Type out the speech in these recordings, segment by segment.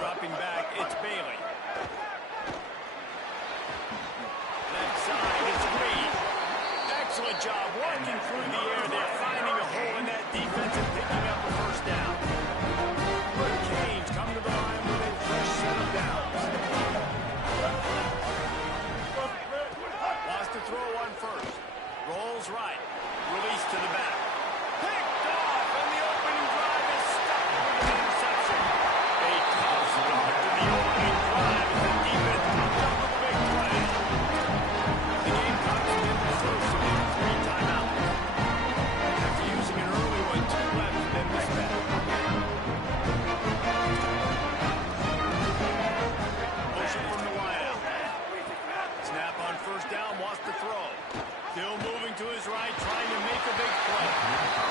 Dropping back, it's Bailey. Left side, it's Reed. Excellent job working through the air there, finding a hole in that defense and picking up a first down. Canes come to the line with a fresh set of downs. Wants to throw on first. Rolls right. Release to the back. Picked off, and the opening drive is stopped with an interception. A tough start to the opening drive as the defense comes up with a big play. The Gamecocks win the first of their 3 timeouts. After using an early one, 2 left, then the spec. Motion from the wideout. Snap on first down, wants to throw. Still moving to his right, trying to make a big play.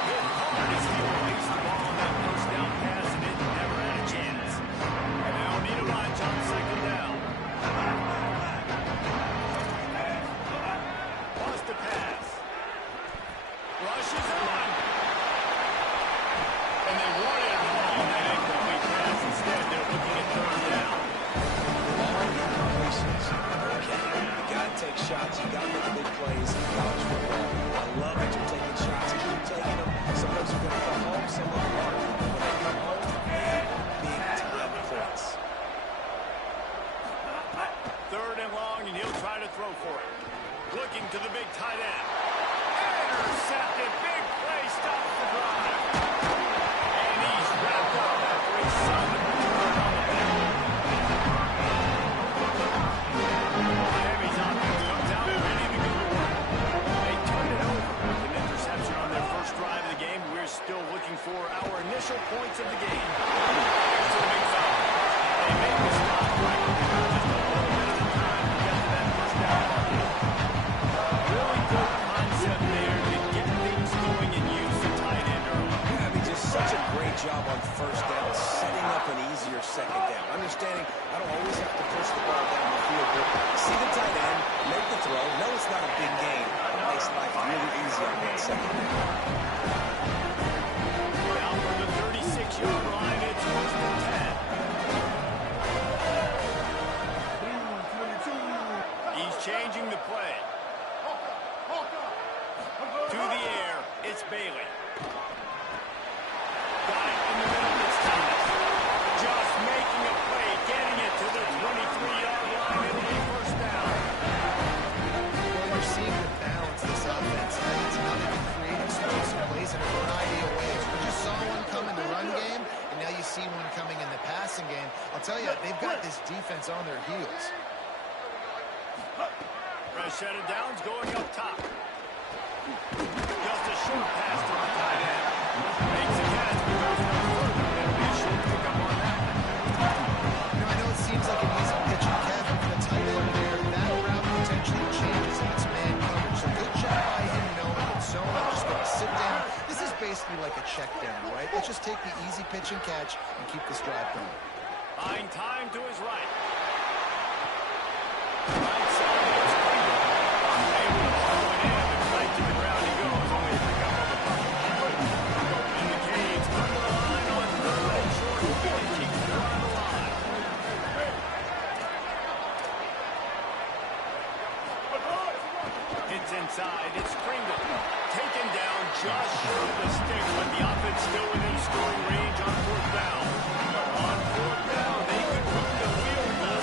Hit hard as he released the ball on that first down pass, and it never had a chance. And now need a bunch on second down. Wants to pass. Rushes on. And they wanted it all on that incomplete pass. Instead, they're looking at third down. You gotta take shots. You gotta make big plays in college football. I love that you're taking shots. You keep taking them. Sometimes you're gonna come home, some of them aren't. When they come home, big time points. Third and long, and he'll try to throw for it. Looking to the big tight end. Intercepted. Big play. Stops the drive. And he's wrapped up after a solid return on the back. Miami's offense comes out ready to go to work. They turn it over with an interception on their first drive of the game. We're still looking for our initial points of the game. Here's the big foul. They make the stop right. Just a little bit of the time to get to that first down marker. Really good concept there to get things going and use the tight end early. Yeah, I mean, just such a great job on first down, setting up an easier second down. Understanding I don't always have to push the ball down the field, but see the tight end, make the throw. No, it's not a big game. It makes life really easy on that second down. Now from the 36-yard line, it's 1st and 10. He's changing the play. To the air, it's Bailey. Got it in the middle this time. Just making a play, getting it to the 23-yard line, and a first down. Well, you're seeing the balance this offense has. Now they can create explosive plays in a variety of ways. We just saw one come in the run game, and now you see one coming in the passing game. I'll tell you, they've got this defense on their heels. Fresh set of downs going up top. Just a short pass to the tight end. Makes a catch, but goes no further. That'll be a short pickup on that. You know, I know it seems like an easy pitch and catch, but for the tight end there, that route potentially changes if it's man coverage. So good job by him knowing it's zone. I'm just going to sit down. This is basically like a check down, right? Let's just take the easy pitch and catch and keep this drive going. Buying time to his right. Right side, it's Pringle. Able to throw it in, and right to the ground he goes. Only a pickup of a couple. And the Canes come to the line on third and short. Billy keeps it on the line. It's inside, it's Pringle. Taken down just short of the stick, but the offense still within scoring range on 4th down. On 4th down, they could put the wheel goal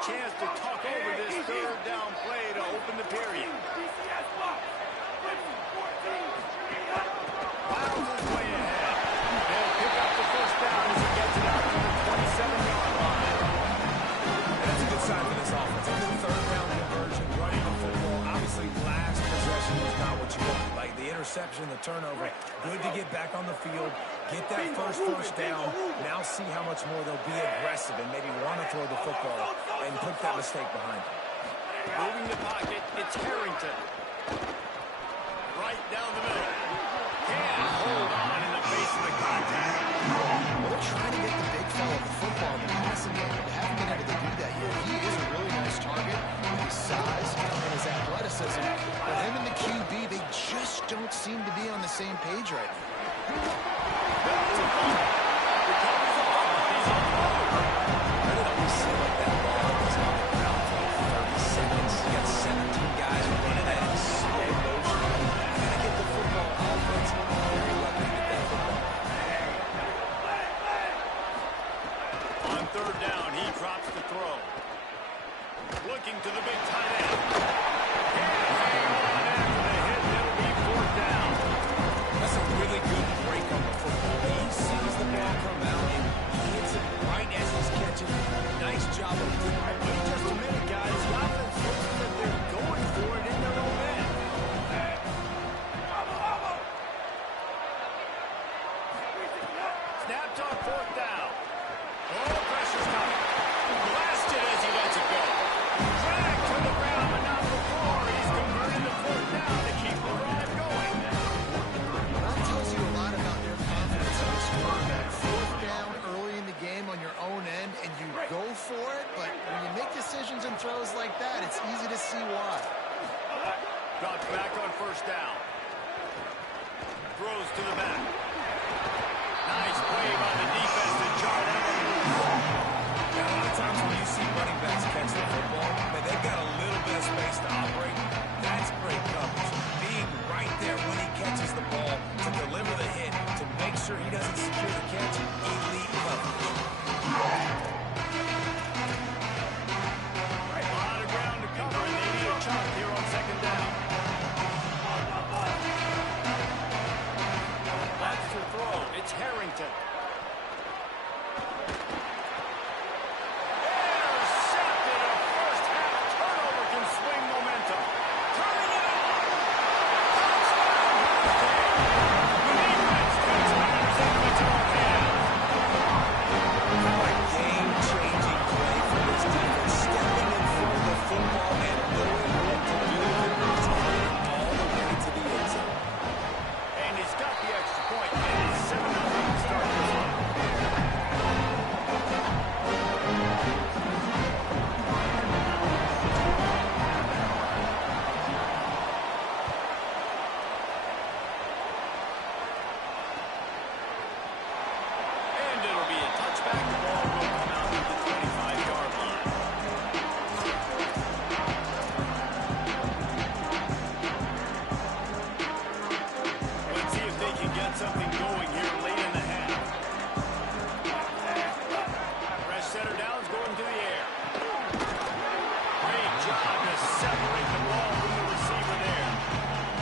chance to talk over this third down play to open the period. Miles is way ahead. They'll pick up the first down as he gets it out to the 27-yard line. That's a good sign for this offense. A good third down conversion, running the football. Obviously, last possession was not what you want. Like the interception, the turnover. Good to get back on the field, get that first down. Now see how much more they'll be aggressive and maybe want to throw the football and put that mistake behind them. Moving the pocket, it's Harrington. Right down the middle. Can't hold on in the face of the contact. Well, they're trying to get the big fella the football in the passing game, but they haven't been able to do that yet. He is a really nice target with his size and his athleticism. But him and the QB, they just don't seem to be on the same page right now. On third down, he drops the throw. Looking to the big tight end. Can't hang on after the hit. It'll be fourth down. That's a really good break on the football. He sees the ball come out and he hits it right as he's catching. Nice job of doing it. Wait just a minute, guys. The offense looks like they're going for it in their own end. Snapped on fourth down. Oh, pressure's coming. Blasted as he lets it go. Dragged to the ground, but not before. He's converting the fourth down to keep the drive going. That tells you a lot about their confidence on this quarterback. Fourth down early in the game on your own end, and you go for it, but when you make decisions and throws like that, it's easy to see why. Drops back on first down. Throws to the back. Nice play by the defense to jar that one loose. Now, a lot of times when you see running backs catch the football, man, they've got a little bit of space to operate. That's great coverage. Being right there when he catches the ball to deliver the hit, to make sure he doesn't secure the catch, elite coverage. A lot of ground to cover, and they need a chunk here on second down. That's the throw. It's Harrington. Intercepted. A first half turnover can swing momentum. Turning it up. The defense takes matters into its own hands. A game-changing play for this defense, stepping in front of the football and knowing what to do with it, taking it all the way to the end zone. And he's got the extra point. And it's 7-0 start this one. And it'll be a touchback. The ball will come out to the 25-yard line. Let's see if they can get something going here late in the half. Fresh center downs going to the air. Great job to separate the ball from the receiver there.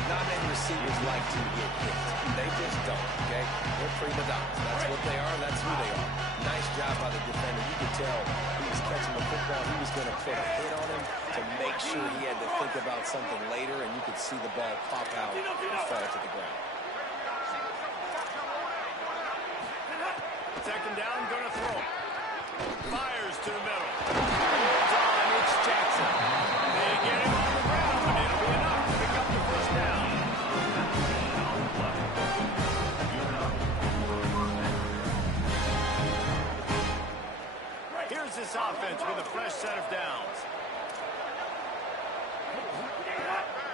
Not many receivers like to get hit. They just don't, okay? They're prima donnas. That's what they are. That's who they are. Nice job by the defender. You could tell he was catching the football. He was going to put a hit on him to make sure he had to think about something later, and you could see the ball pop out and fall to the ground. Second down, gonna throw. Fires to the middle. Holds on, it's Jackson. They get him on the ground, and it'll be enough to pick up the first down. Here's this offense with a fresh set of downs.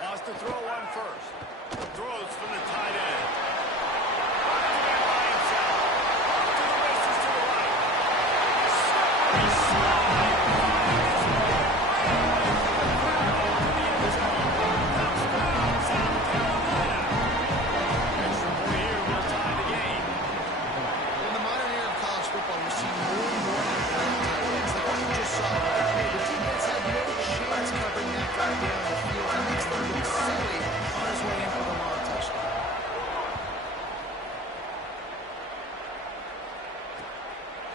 Lost the throw on first. Throws from the tight end. Running it by himself. Off to the races to the right. Slippery slide. Finds his way right away from the crowd to the end zone. Touchdown, South Carolina. Extra point here will tie the game. In the modern era of college football, we're seeing more and more athletic tight ends like you just saw right here. The team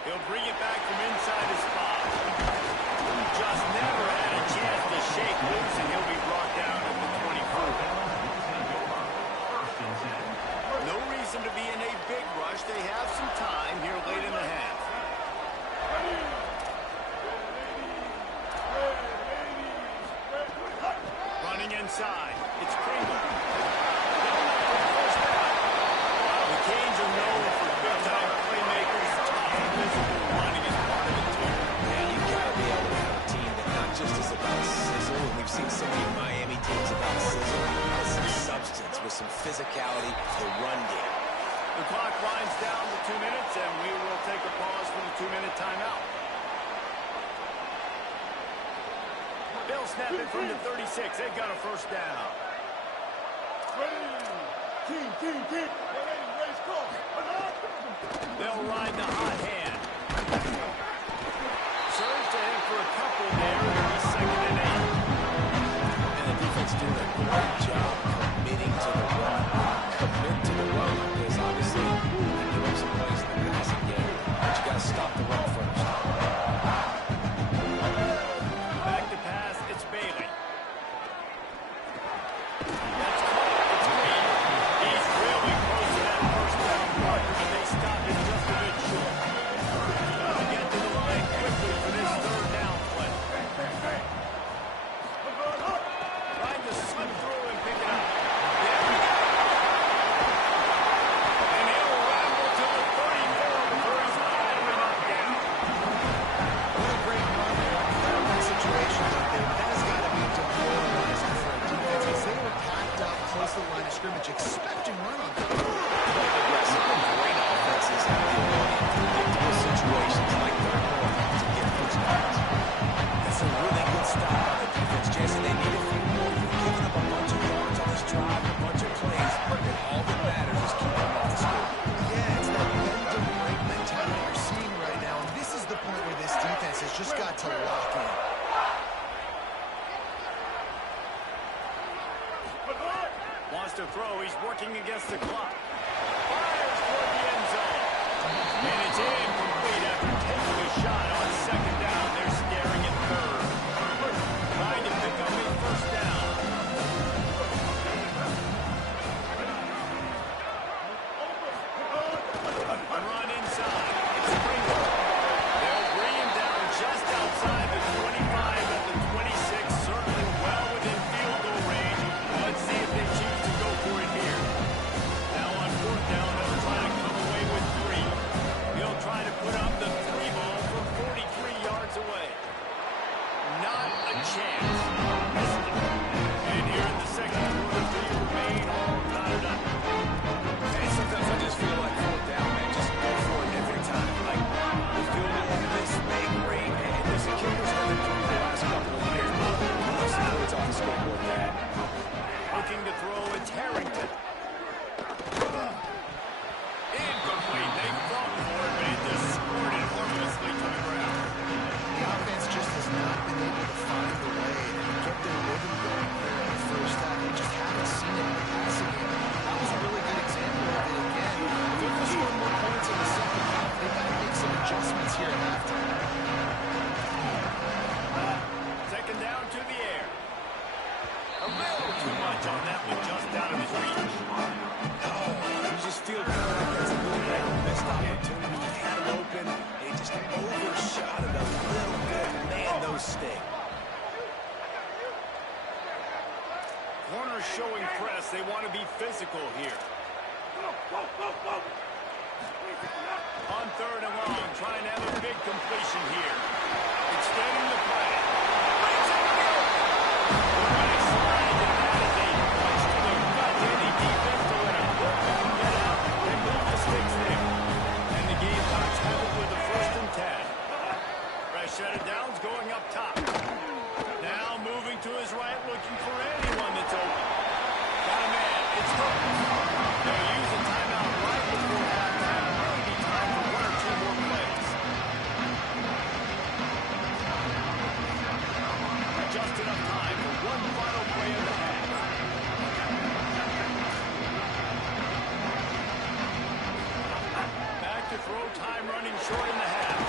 He'll bring it back from inside his spot. Just never had a chance to shake loose, and he'll be brought down at the 24. No reason to be in a big rush. They have some time here late in the half. Running inside. It's Pringle. The Canes are known for big-time playmakers. Tough, physical running is part of it, too. Yeah, you got to be able to have a team that not just is about sizzle, and we've seen so many Miami teams about sizzle, but some substance with some physicality, the run game. The clock winds down to 2 minutes, and we will take a pause for the 2-minute timeout. They'll snap it from the 36. They've got a first down. They'll ride the hot hand. Surge to him for a couple there. It'll be 2nd and 8. And the defense doing a great job committing to the run. Commit to the run, because obviously you can give up some plays in the passing game, but you got to stop the run first. Back to pass, it's Bailey. That's caught. It's Green. He's really close to that first down marker, but they stop him just a bit short. They'll get to the line quickly for this 3rd down play. Trying to slip through and pick it up. There we go. And he'll ramble to the 34 before he's finally knocked down. What a great run there. In that situation out there, that has got to be demoralizing for a defense as they were packed up close to the line of scrimmage, expecting run on them. Aggressive and great offenses have the ability in predictable situations like 3rd and 1 to get first downs. That's a really good stop by the defense, Jason. They need a few more. You've given up a bunch of yards on this drive, a bunch of plays, and all that matters is keeping them off the score. Yeah, it's that bend-to-break mentality you're seeing right now, and this is the point where this defense has just got to lock in. Wants to throw. He's working against the clock. Fires toward the end zone. And it's incomplete after taking a shot on 2nd down. They're staring at 3rd. Trying to pick up a first down. A run inside. It's Pringle. They'll bring him down just outside the 25 at the 26. Certainly well within field goal range. Let's see if they choose to go for it here. Now on 4th down, they'll try to come away with 3. He'll try to put up the 3 ball from 43 yards away. Not a chance. Missed it. And here in the 2nd quarter, 3 remain, all tied up. Hey, sometimes I just feel like 4th down, man. Just go for it every time. Like, the field goal, this may great, and this Achilles has been through the last couple of years, but we'll have some words off the scoreboard that. Looking to throw, it's Harrington. Incomplete. They fought for it, but it just squirted harmlessly to the ground. The offense just has not been able to find a way to get their rhythm going here in the first half. We just haven't seen it in the passing game. That was a really good example of it again. If they're going to score more points in the 2nd half, they've got to make some adjustments here at halftime. 2nd down to the air. A little too much on that one, just out of his reach. You just feel kind of like that's a little bit of a missed opportunity. He had it open. They just overshot it a little bit. Man, those sting. Corner showing press. They want to be physical here. On 3rd and long, trying to have a big completion here. Extending the play. Brings it to the open. The right side, and that is a punch to the gut to any defense to let a hook get out and move the sticks there. And the Gamecocks have it with the 1st and 10. Fresh set of downs going up top. Now moving to his right, looking for anyone that's open. Got a man. It's Hook. They'll use a timeout right before halftime. Maybe time for 1 or 2 more plays. Just enough time for 1 final play of the half. Back to throw, time running short in the half.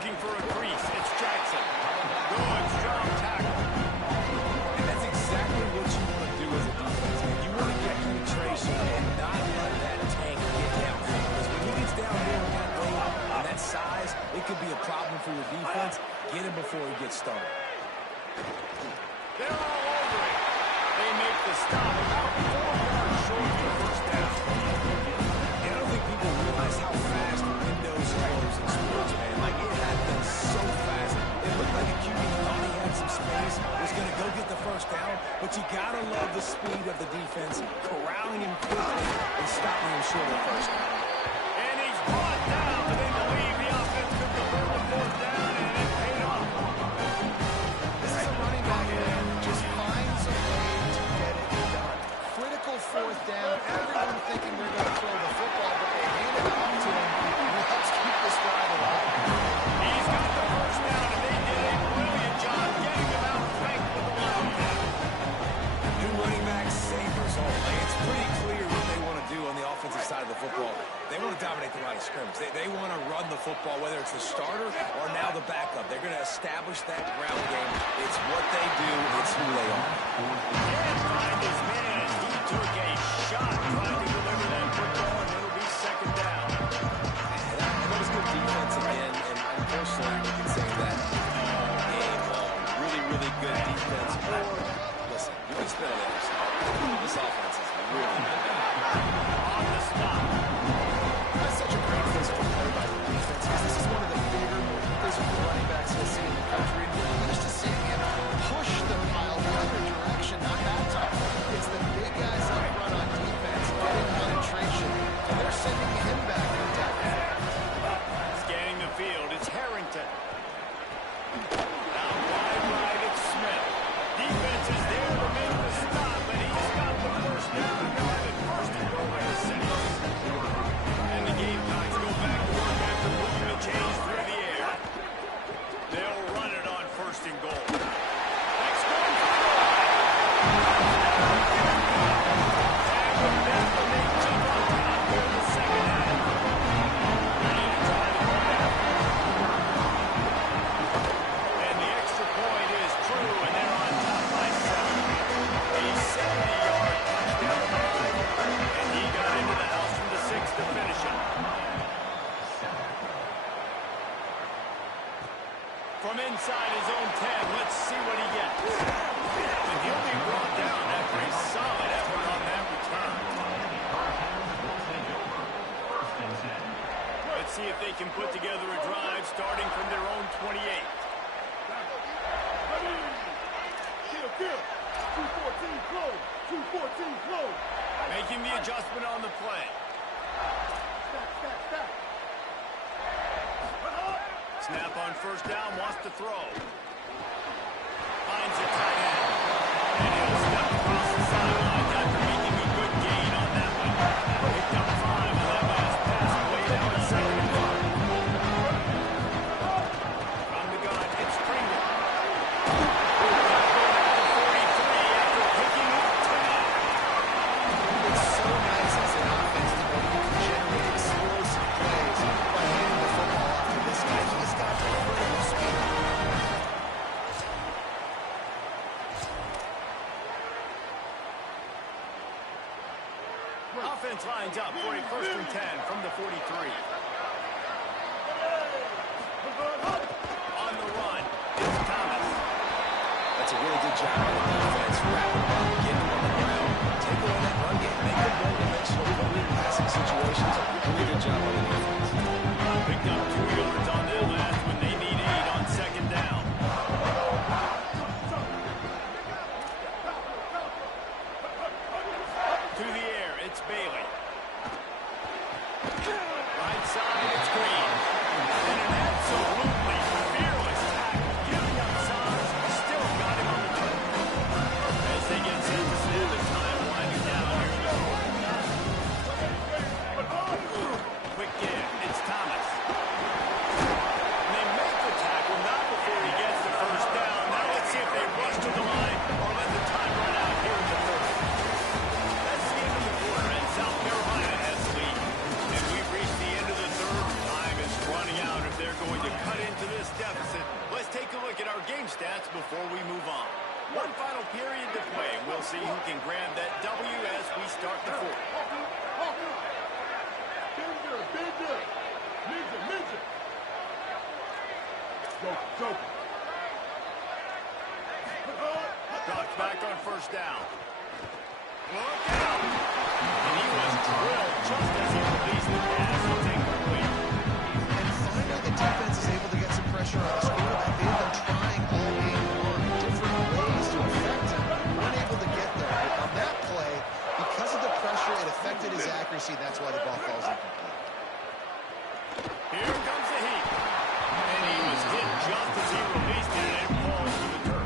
looking for a crease. It's Jackson. Good, strong tackle. And that's exactly what you want to do as a defense, man. You want to get penetration and not let that tank get downfield. Because when he gets downfield in that weight and that size, it could be a problem for your defense. Get him before he gets started. They're all over it. They make the stop about 4 yards short of the first down. I don't think people realize how fast windows close in sports, man. Like, it happened so fast. It looked like a QB thought he had some space, was going to go get the first down, but you got to love the speed of the defense, corralling him quickly and stopping him short of the first down. And he's brought down, but they believe the offense could convert the fourth down, and it paid off. This is a running back that just finds a way to get it done. Critical fourth down. Everyone thinking they're going to throw the football, but they hand it off to him. Let's keep this drive alive. He's got the first down, and they did a brilliant job getting him out banked with the Wildcat. New running back, same result. Like, it's pretty clear what they want to do on the offensive side of the football. They want to dominate the line of scrimmage. They want to run the football, whether it's the starter or now the backup. They're going to establish that ground game. It's what they do. It's who they are. Can't find his man. He took a shot trying to deliver that football, and it'll be second down. And that was good defense again, and unfortunately, we can say that all game long. Really, really good defense. Or, listen, you can spin on the other side. This offense is really good. On the stop. That's such a great physical play by the defense, because this is one of the bigger, more physical running backs you'll see in the country. And we're used to seeing him push the pile the other direction. Not that time. It's the big guys up front on defense getting penetration, and they're sending him back to attack. Scanning the field, it's Harrington. Out wide right, it's Smith. Defense is there to make the stop, and he's got the first down. And they'll have it first and goal at the 6. And the Gamecocks go back to work after moving the chains through the air. They'll run it on first and goal. Next going for the and with that, the Knicks jump on top here in the second half. Ready to try the point after. And the extra point is true, and they're on top by 7. A 70-yard touchdown drive, and he got into the house from the 6 to finish it. From inside his own 10, let's see what he gets. And he'll be brought down after a solid effort on that return. Let's see if they can put together a drive starting from their own 28. Making the adjustment on the play. Snap on first down, wants to throw. Finds a tight end. And he'll step across the sidelines after making a good gain on that one. Picked up 5 on that last pass way down the second and 5. From the gun, it's Pringle. Got going at the 43 after picking up 10. It's so nice as an offense to know you can generate explosive plays by handing the football off to this guy. He's got incredible speed. Offense lines up for a first and 10 from the 43. On the run, it's Thomas. That's a really good job on the defense. Wrap him up, get him on the ground, take away that run game, make him one-dimensional, running passing situations. Really good job on the defense. Picked up 2 yards on that last when they need 8 on second down. To the air, it's Bailey. Right side, it's Green. And an absolutely fearless tackle, giving up size, still got him on the turn. As they get set to snap, the time winding down here in the fourth. Quick give, it's Thomas. And they make the tackle, not before he gets the first down. Now let's see if they rush to the line or let the time run out here in the third. That's the end of the quarter, and South Carolina has the lead. And we've reached the end of the third. Time is running out if they're going to cut into this deficit. Let's take a look at our game stats before we move on. One final period to play. We'll see who can grab that W as we start the fourth. Drops back on first down. Look out! And he was drilled just as he released the pass. It's incomplete. And finally, the defense is able to get some pressure on this quarterback. They've been trying all game long different ways to affect him. Unable to get there. But on that play, because of the pressure, it affected his accuracy. That's why the ball falls incomplete. Here comes the heat. And he was hit just as he released it, and it falls to the turf.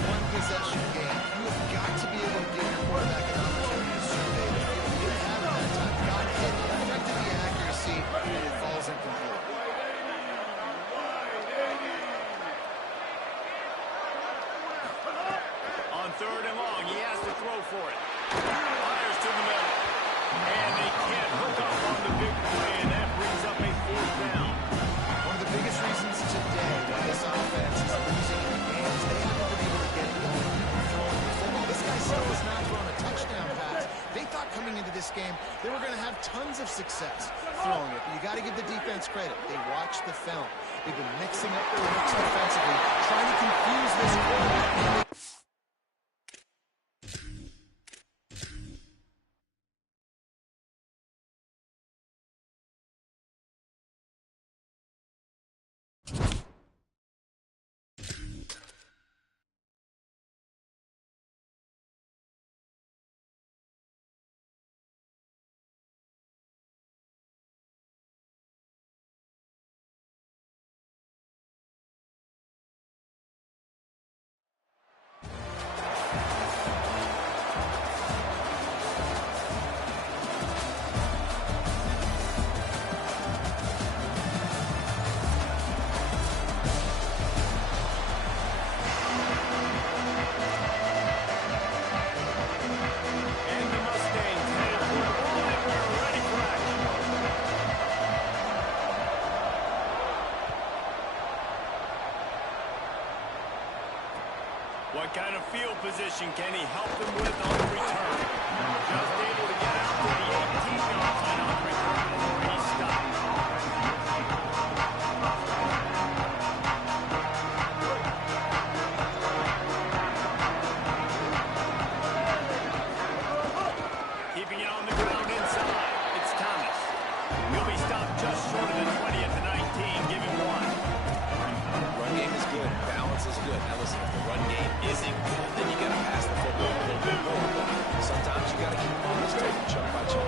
One possession game. You have got to be able to give your quarterback an opportunity to survey the field. He didn't have it that time. Got hit, affected the accuracy, and it falls incomplete. On third and long, he has to throw for it. Fires to the middle. And they can't hook up on the big play, and that brings up a fourth down. One of the biggest reasons today why this offense is losing in the game is they haven't been able to get it going. Throwing the football. This guy still has not thrown a touchdown pass. They thought coming into this game they were going to have tons of success throwing it, but you got to give the defense credit. They watched the film. They've been mixing up their looks defensively, trying to confuse this quarterback. What kind of field position can he help them with on the return? Just able to get out to the 18-yard line on the return before he stopped. Keeping it on the ground inside. It's Thomas. He'll be stopped just short of the 20 at the 19. Give him one. Run game is good. Balance is good. Now listen, if the run game isn't good, then you got to pass the football a little bit more. Sometimes you got to keep them honest, take them chunk by chunk.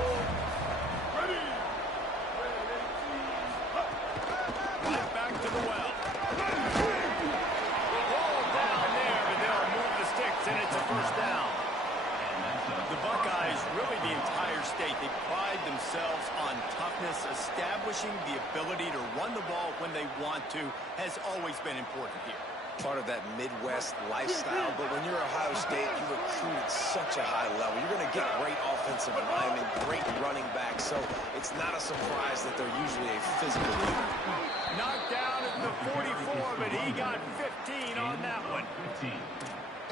Right back to the well. Ball down there, but they'll move the sticks, and it's a first down. The Buckeyes, really the entire state, they pride themselves on toughness. Establishing the ability to run the ball when they want to has always been important here. Part of that Midwest lifestyle, but when you're Ohio State, you recruit at such a high level. You're going to get great offensive linemen, great running backs, so it's not a surprise that they're usually a physical unit. Knocked down at the 44, but he got 15 on that one.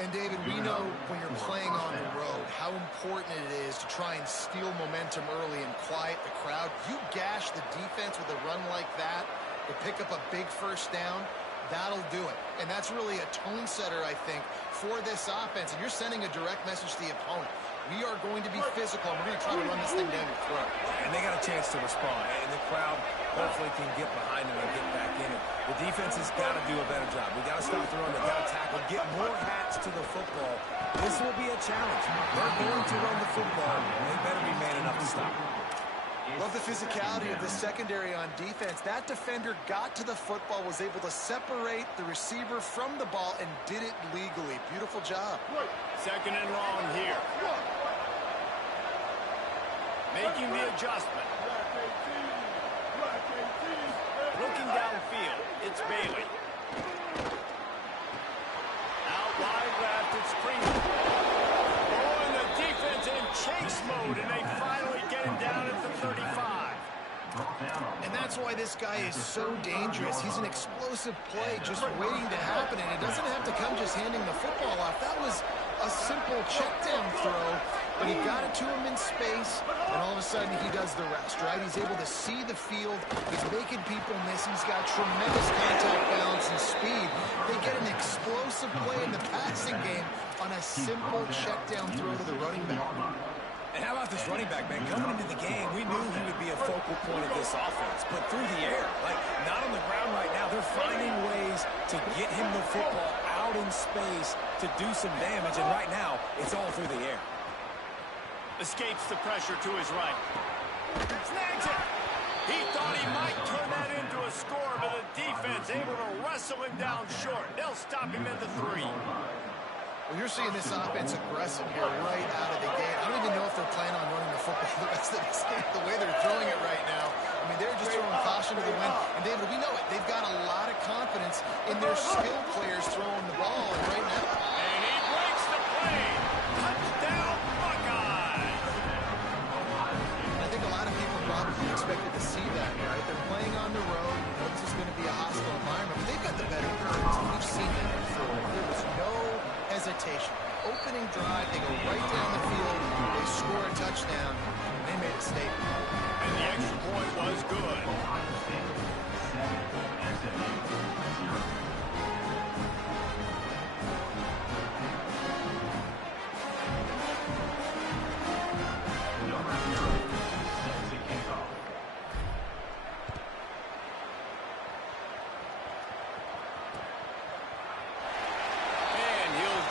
And David, we know when you're playing on the road how important it is to try and steal momentum early and quiet the crowd. You gash the defense with a run like that to pick up a big first down, that'll do it. And that's really a tone setter, I think, for this offense. And you're sending a direct message to the opponent. We are going to be physical, and we're going to try to run this thing down your throat. And they got a chance to respond, and the crowd hopefully can get behind them and get back in it. The defense has got to do a better job. We got to stop the run. They got to tackle, get more hats to the football. This will be a challenge. They're going to run the football. They better be man enough to stop it. Love the physicality of the secondary on defense. That defender got to the football, was able to separate the receiver from the ball, and did it legally. Beautiful job. Second and long here. Making the adjustment. Looking downfield, it's Bailey. Out wide left, it's Freeman. Oh, and the defense in chase mode, and they finally get him down at the 35. And that's why this guy is so dangerous. He's an explosive play just waiting to happen, and it doesn't have to come just handing the football off. That was a simple check down throw, but he got it to him in space, and all of a sudden he does the rest, right? He's able to see the field. He's making people miss. He's got tremendous contact balance and speed. They get an explosive play in the passing game on a simple check down throw to the running back. And how about this running back, man? Coming into the game, we knew he would be a focal point of this offense, but through the air, like not on the ground right now. They're finding ways to get him the football out in space to do some damage, and right now, it's all through the air. Escapes the pressure to his right. Snags it. He thought he might turn that into a score, but the defense able to wrestle him down short. They'll stop him at the 3. Well, you're seeing this offense aggressive here right out of the gate. I don't even know if they're planning on running the football the rest of this game, the way they're throwing it right now. I mean, they're just throwing caution to the wind. And, David, we know it. They've got a lot of confidence in their skilled players throwing the ball. And right now... And he breaks the play. Touchdown, Buckeyes. I think a lot of people probably expected to see that, right? They're playing on the road. You know, this is going to be a hostile environment. But they've got the better players. We've seen that before. There was no hesitation. Opening drive, they go right down the field, they score a touchdown, and they made a statement. And the extra point was good.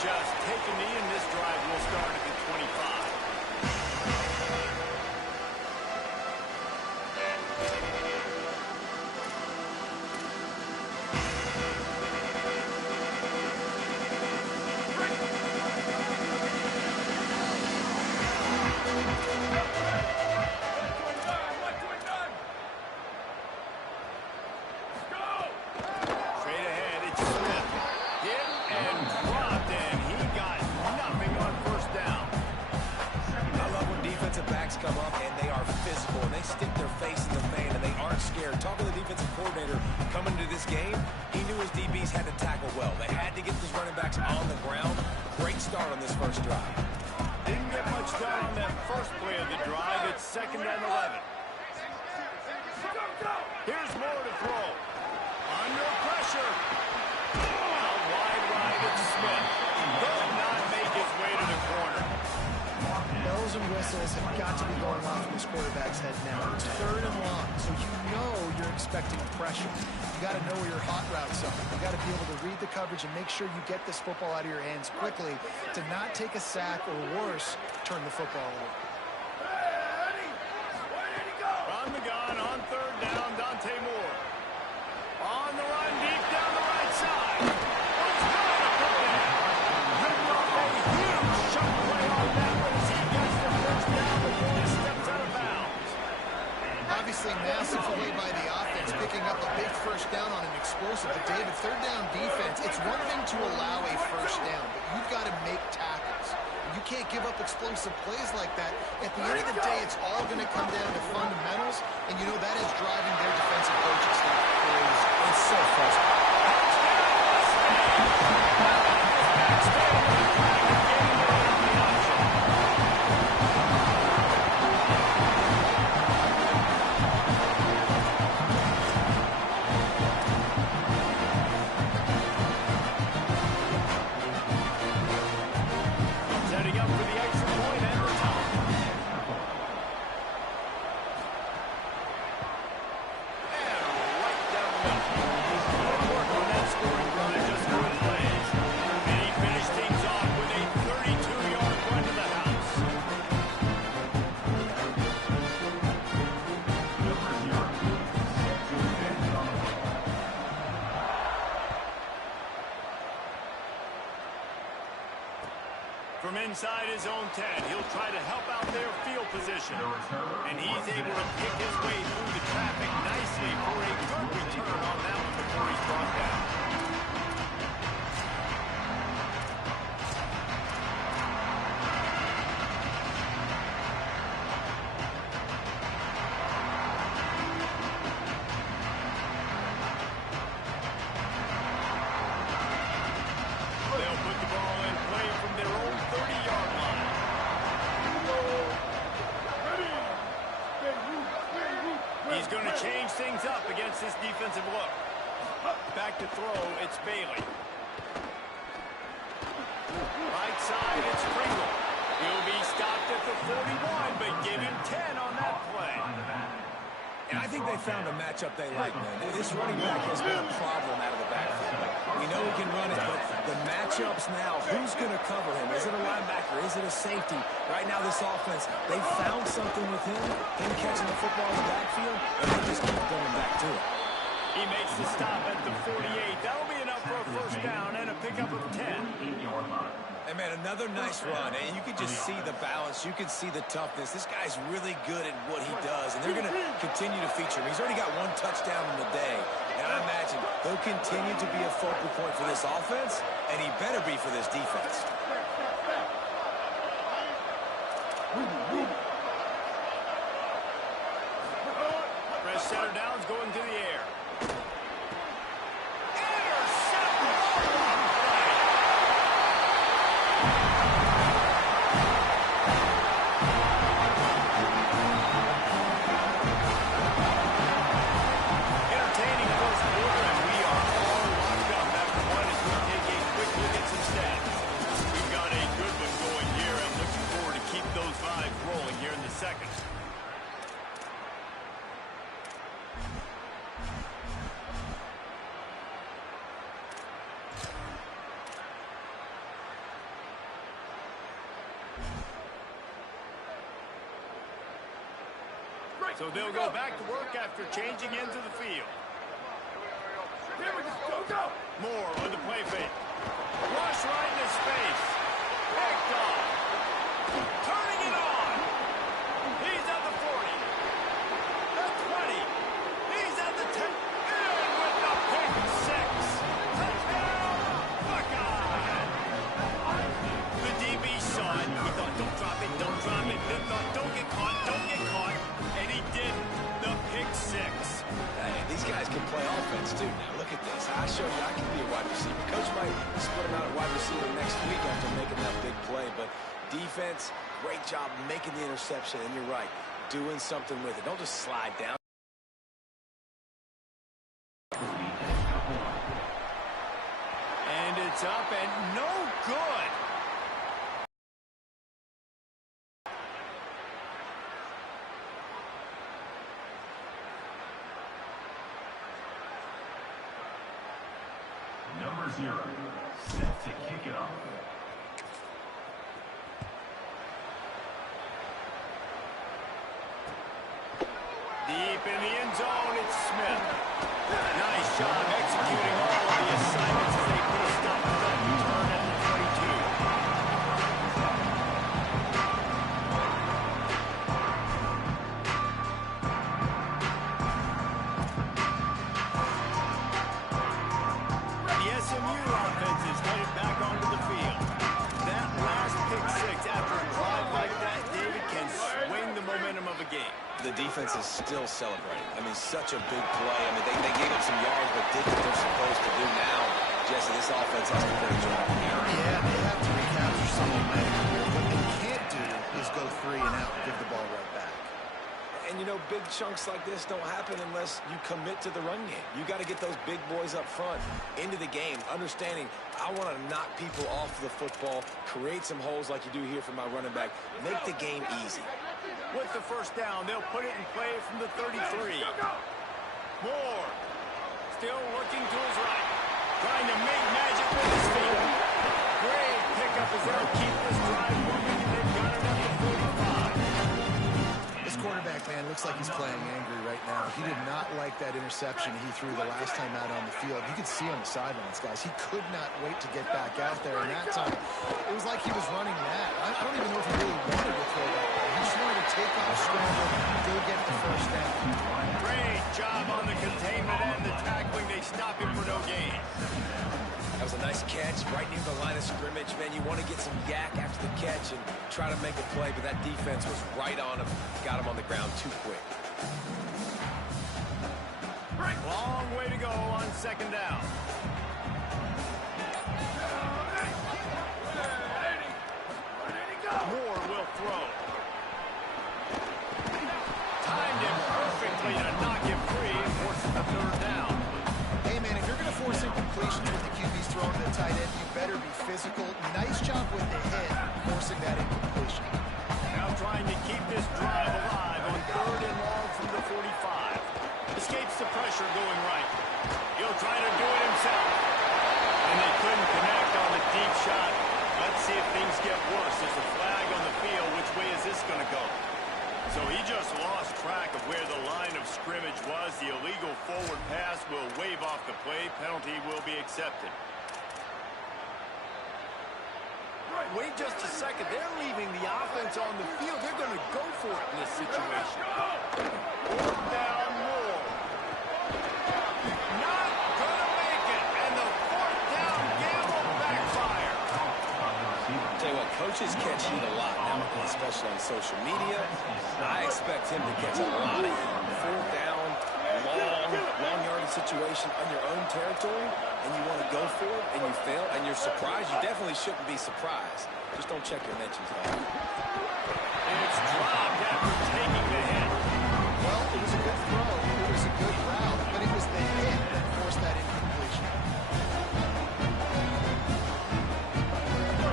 Just take a knee, and this drive will start at the 25. Straight ahead, it's Smith. Hit and dropped, and he got nothing on first down. I love when defensive backs come up and they are physical and they stick their face in the fan and they aren't scared. Talking to the defensive coordinator coming into this game, he knew his DBs had to tackle well. They had to get these running backs on the ground. Great start on this first drive. Didn't get much done on that first play of the drive. It's 2nd and 11. Here's Moore to throw. Under pressure. Out wide right, it's Smith. Does not make his way to the corner. Bells and whistles have got to be going off in this quarterback's head now. It's 3rd and long, so you know you're expecting pressure. You got to know where your hot routes are. You got to be able to read the coverage and make sure you get this football out of your hands quickly to not take a sack or worse, turn the football over. On the gun, on 3rd down, Dante Moore. On the run, deep down the right side. It's not a play. Ripped off a huge shot play on that one as he gets the first down before he steps out of bounds. Obviously, massive play by the offense, picking up a big first down on an explosive. But David, 3rd down defense, it's one thing to allow a first down, but you've got to make tackles. You can't give up explosive plays like that. At the end of the day, it's all going to come down to fundamentals, and you know that is driving their defensive coaching staff crazy. It's so frustrating. Setting up for the extra point and the top. And right down the middle. Good work on that scoring drive, just 4 plays. And he finished things off with a 32-yard run to the house. From inside his own 10, he'll try to help out their field position. And he's able to pick his way through the traffic nicely for a good return on that one before he's brought down. Back to throw, it's Bailey. Right side, it's Pringle. He'll be stopped at the 41, but give him 10 on that play. And I think they found a matchup they like, man. This running back has been a problem out of the backfield. We know he can run it, but the matchups now, who's going to cover him? Is it a linebacker? Is it a safety? Right now, this offense, they found something with him catching the football in the backfield, and they just keep going back to it. He makes the stop at the 48. That'll be enough for a first down and a pickup of 10. And, man, another nice run, and you can just see the balance. You can see the toughness. This guy's really good at what he does, and they're going to continue to feature him. He's already got 1 touchdown in the day, and I imagine he'll continue to be a focal point for this offense, and he better be for this defense. Fresh center down's going to the air. So they'll go back to work after changing into the field. Moore with the play fake. Rush right in his face. Picked off. Turning it on. He's at the 40. The 20. He's at the 10. And with the pick 6. Touchdown, Buckeye. The DB saw it. He thought, don't drop it, don't drop it. Then thought, don't get caught, don't get caught. And he didn't. The pick 6. Hey, these guys can play offense, too. Now, look at this. I showed you I can be a wide receiver. Coach might split him out at wide receiver next week after making that big play. But defense, great job making the interception. And you're right, doing something with it. Don't just slide down. And it's up and no good. Number 0, set to kick it off. Deep in the end zone, it's Smith. Nice job executing all of the assignments as they put a stop to that return at the 22. The SMU offense is headed back onto the field. That last pick 6 after a drive like that, David, can swing the momentum of a game. The defense is still celebrating. I mean, such a big play. I mean, they gave up some yards, but did what they're supposed to do now. Jesse, this offense has to finish off. Yeah, they have to recapture some momentum here. What they can't do is go 3 and out and give the ball right back. And, you know, big chunks like this don't happen unless you commit to the run game. You got to get those big boys up front into the game, understanding I want to knock people off the football, create some holes like you do here for my running back, make the game easy. With the first down, they'll put it in play from the 33. Moore, still looking to his right, trying to make magic with his feet. Great pickup as they'll keep this drive moving, and they've got it up to 45. This quarterback, man, looks like he's playing angry right now. He did not like that interception he threw the last time out on the field. You could see on the sidelines, guys. He could not wait to get back out there, and that time, it was like he was running mad. I don't even know if he really wanted to throw that ball. He just wanted to take off, scramble, go get the first down. Great job on the containment and the tackling. They stop him for no gain. That was a nice catch right near the line of scrimmage. Man, you want to get some yak after the catch and try to make a play, but that defense was right on him. Got him on the ground too quick. Long way to go on second down. Moore will throw. Timed him perfectly to knock him free and forces the third down. Hey, man, if you're going to force situations with the QBs throwing to the tight end, you better be physical. Nice job with the hit, forcing that incompletion. Now trying to keep this drive alive on 3rd and long from the 45. Escapes the pressure going right. He'll try to do it himself. And they couldn't connect on the deep shot. Let's see if things get worse. There's a flag on the field. Which way is this going to go? So he just lost track of where the line of scrimmage was. The illegal forward pass will wave off the play. Penalty will be accepted. Wait just a second. They're leaving the offense on the field. They're going to go for it in this situation. 4th down rule. Not going to make it. And the 4th down gamble backfire. Tell you what, coaches catch heat a lot now, especially on social media. I expect him to catch a lot of heat. 4th down, long yardage situation on your own territory, and you want to go for it, and you fail, and you're surprised. You definitely shouldn't be surprised. Just don't check your mentions, though. It's dropped after taking the hit. Well, it was a good throw. It was a good route, but it was the hit that forced that incompletion.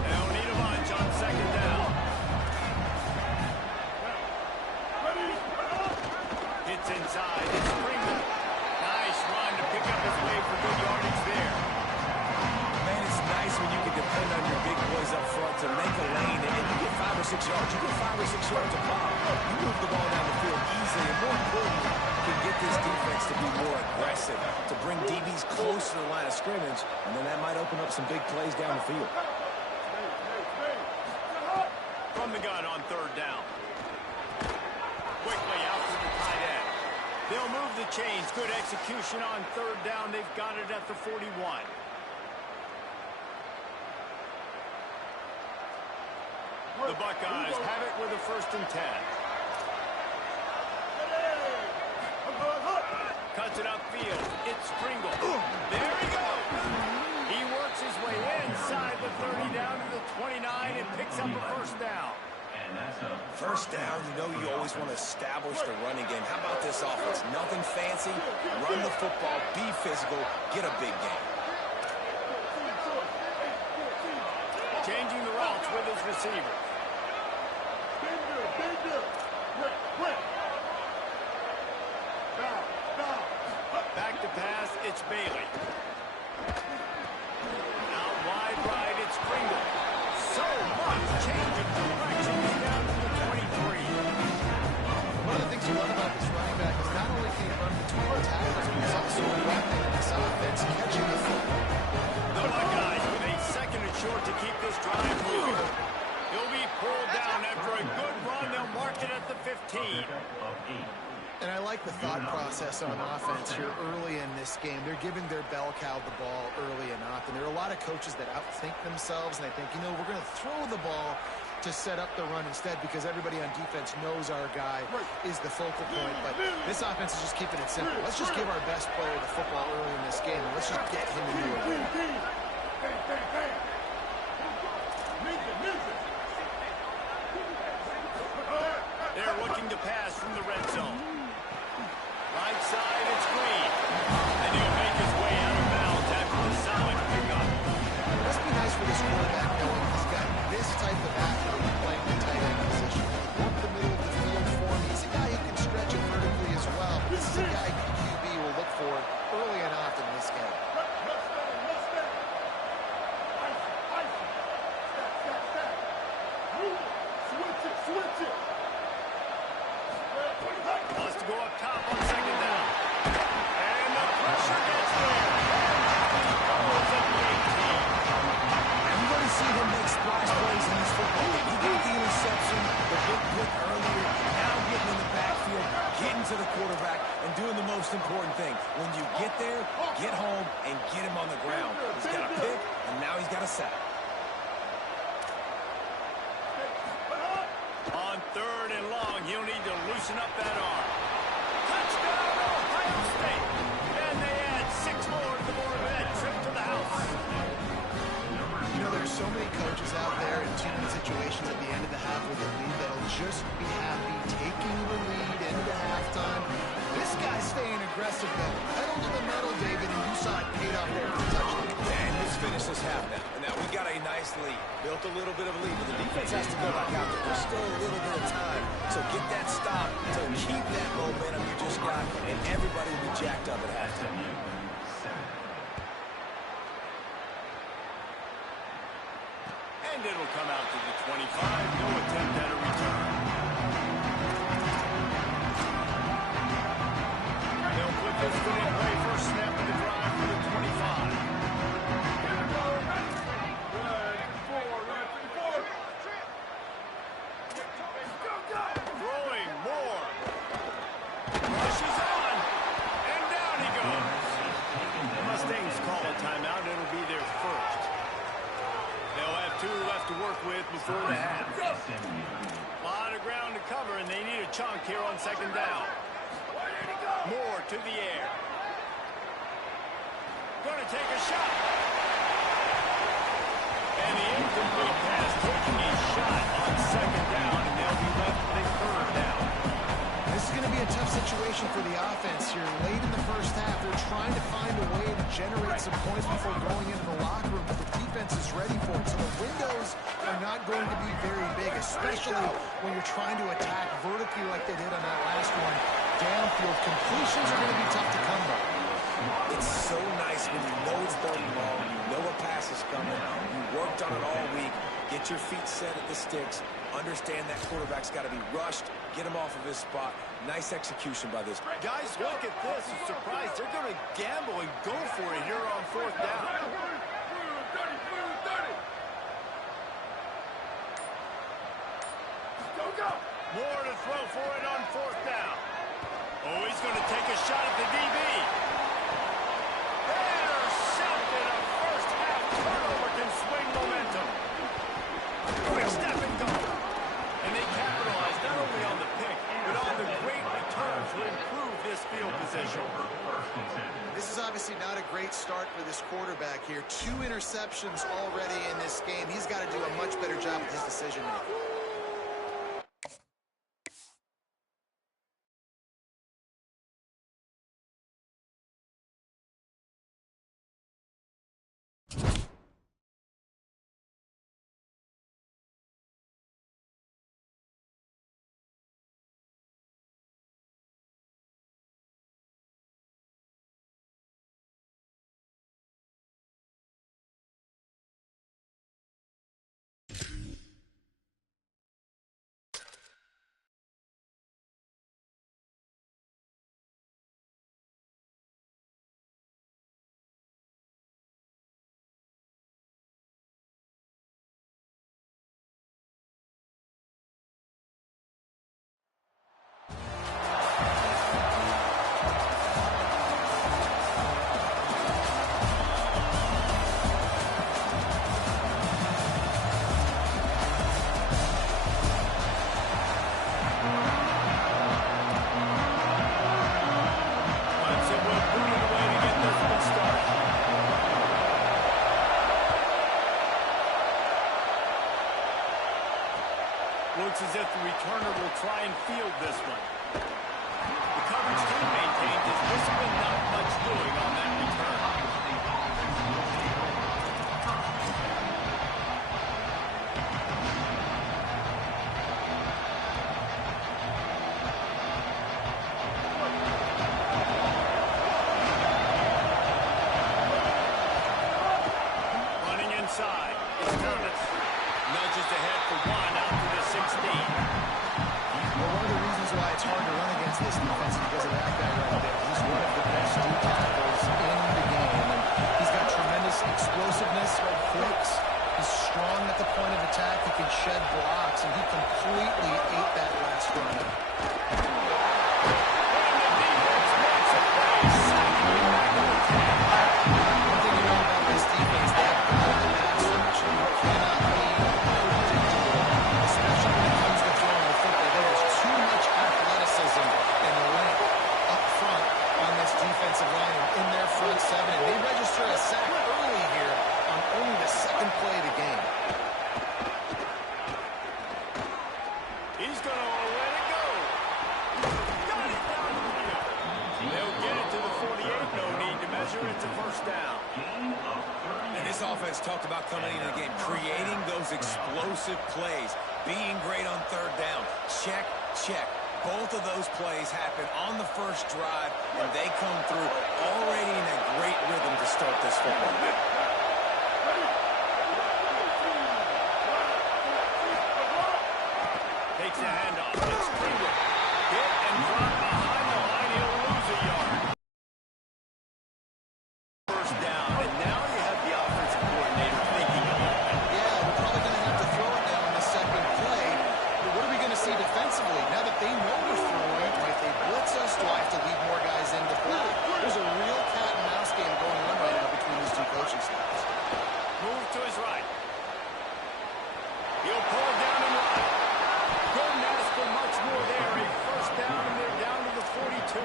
They'll need a bunch on 2nd down. Hits inside. It's Springle. Nice run to pick up his way for good yardage there. Man, it's nice when you can depend on your big boys up front to make a lane, and you get 5 or 6 yards. You get 5 or 6 yards a pop. You move the ball down the field easily, and more importantly, can get this defense to be more aggressive, to bring DBs closer to the line of scrimmage, and then that might open up some big plays down the field. From the gun on 3rd down. Quickly out to the tight end. They'll move the chains. Good execution on 3rd down. They've got it at the 41. The Buckeyes have it with a 1st and 10. Cuts it upfield. It's Springle. There he goes. He works his way inside the 30 down to the 29 and picks up a 1st down. First down, you know you always want to establish the running game. How about this offense? Nothing fancy. Run the football, be physical, get a big game. Changing the routes with his receiver. Back to pass, it's Bailey. Out wide right, it's Pringle. So much change of direction. He's down to the 23. One of the things you love about this running back is not only can he run between the tackles, but he's also a weapon in this offense, catching the football. The Buckeyes with a 2nd and short to keep this drive moving. He'll be pulled down after a good run. They'll mark it at the 15. And I like the thought process on offense here early in this game. They're giving their bell cow the ball early and often. There are a lot of coaches that outthink themselves, and they think, you know, we're going to throw the ball to set up the run instead because everybody on defense knows our guy is the focal point. But this offense is just keeping it simple. Let's just give our best player the football early in this game, and let's just get him into a win. They're looking to pass from the red zone. Right side, it's Green. And he'll make his way out of bounds after the solid pickup. It must be nice for this quarterback knowing he's got this type of athlete playing the tight end position. Up the middle of the field for him. He's a guy who can stretch it vertically as well. This is a guy QB will look for early and often in this game. Wants to go up top on 2nd down. And the pressure gets there. Fumbles at the 18. You're going to see him make splash plays in this football game. He got the interception, the big pick earlier, now getting in the backfield, getting to the quarterback, and doing the most important thing. When you get there, get home, and get him on the ground. He's got a pick, and now he's got a sack. On 3rd and long, he'll need to loosen up that arm. Touchdown, Ohio State. And they add 6 more to the board of that trip to the house. You know, there's so many coaches out there in 2-minute situations at the end of the half with a lead that'll just be happy taking the lead into halftime. This guy's staying aggressive, though. Pedal to the metal, David, and you saw it paid off there for the touchdown. lead. Built a little bit of a lead, but the defense has to go back out there. There's still a little bit of time. So get that stop to keep that momentum you just got, and everybody will be jacked up at halftime. And it'll come out to the 25. No attempt at a return. They'll put this one in play first snap of the drive for the 25. Throwing more. Rushes on. And down he goes. The Mustangs call a timeout. It'll be their first. They'll have 2 left to work with before the half. A lot of ground to cover, and they need a chunk here on second down. Moore to the air. Going to take a shot. And the incomplete pass taking a shot on second down, and they'll be left with a third down. This is going to be a tough situation for the offense here. Late in the first half, they're trying to find a way to generate some points before going into the locker room, but the defense is ready for it. So the windows are not going to be very big, especially when you're trying to attack vertically like they did on that last one. Downfield completions are going to be tough to come by. It's so nice when you know it's third and long, you know a pass is coming, you worked on it all week, get your feet set at the sticks, understand that quarterback's got to be rushed, get him off of his spot. Nice execution by this. Guys, look at this. I'm surprised. They're going to gamble and go for it here on fourth down. More to throw for it on fourth down. Oh, he's going to take a shot at the DB. Intercepted. A first half turnover can swing momentum. Quick step and go. And they capitalize not only on the pick, but on the great return to improve this field position. This is obviously not a great start for this quarterback here. 2 interceptions already in this game. He's got to do a much better job with his decision making. Looks as if the returner will try and field this one. The coverage team maintained his discipline, not much doing on that return. Running inside. It's Thomas. Nudges ahead for 1 out to the 16. Well, one of the reasons why it's hard to run against this defense is because of that guy right there. He's one of the best D tackles in the This offense talked about coming into the game, creating those explosive plays, being great on third down. Check, check. Both of those plays happen on the first drive, and they come through already in a great rhythm to start this football game. Takes the handoff. It's Greenwood. Hit and drop behind the line. He'll lose a yard. First down, and now you have the offensive coordinator thinking a little bit. Yeah, we're probably going to have to throw it now on the second play. But what are we going to see defensively? Now that they know we're throwing, might they blitz us? Do I have to leave more guys in the block? There's a real cat and mouse game going on right now between these two coaching staffs. Move to his right. He'll pull it down and run. Couldn't ask for much more there. A first down, and they're down to the 42.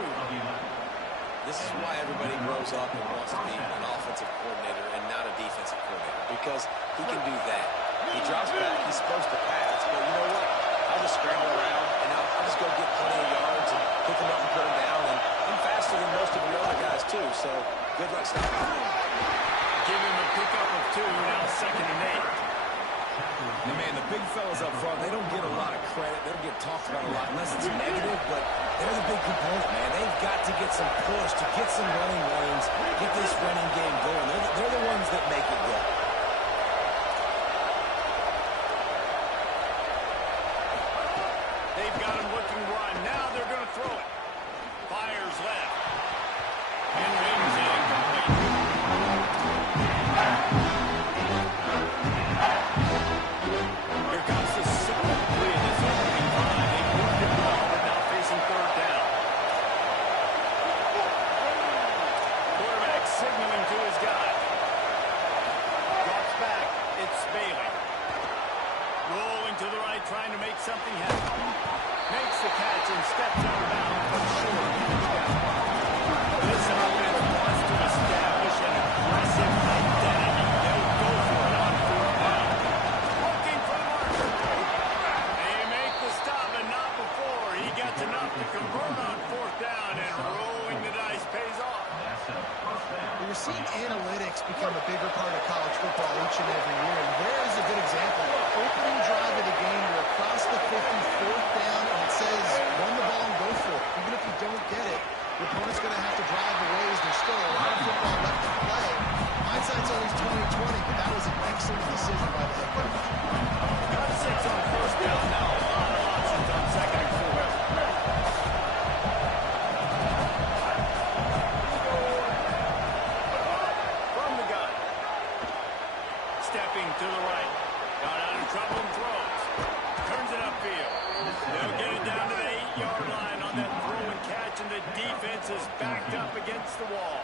This is why everybody grows up and wants to be an offensive coordinator and not a defensive coordinator, because he can do that. He drops back, he's supposed to pass, but you know what? I'll just scramble around, and I'll just go get plenty of yards and pick them up and put them down, and I'm faster than most of your other guys, too, so good luck stopping me. Give him a pickup of 2, now 2nd and 8. And man, the big fellas up front, they don't get a lot of credit. They don't get talked about a lot unless it's negative, but they're the big component, man. They've got to get some push, to get some running lanes, get this running game going. They're the ones that make it go. They've got him looking run. Now they're going to throw it. Fires left. And wings it incomplete. Here comes the second play in this opening drive. They moved it well, but now facing third down. Quarterback signaling to his guy. Drops back. It's Bailey. Rolling to the right, trying to make something happen. Makes the catch and steps out of bounds, but short. This offense wants to establish an aggressive identity. They'll go for it on fourth down. Looking for the marker. They make the stop, but not before. He gets enough to convert on fourth down, and rolling the dice pays off. We're seeing analytics become a bigger part of college football each and every year, and there is a good example. Opening drive of the game, you're across the 50, fourth down, and it says run the ball and go for it. Even if you don't get it, your opponent's going to have to drive the ways. There's still a lot of football left to play. Hindsight's always 20/20, but that was an excellent decision by the head coach. Got 6 on first down now. A lot of options on 2nd and 4. From the gun. Stepping to the right. Got out of trouble and throws. Turns it upfield. They'll get it down to the 8-yard line on that throw and catch, and the defense is backed up against the wall.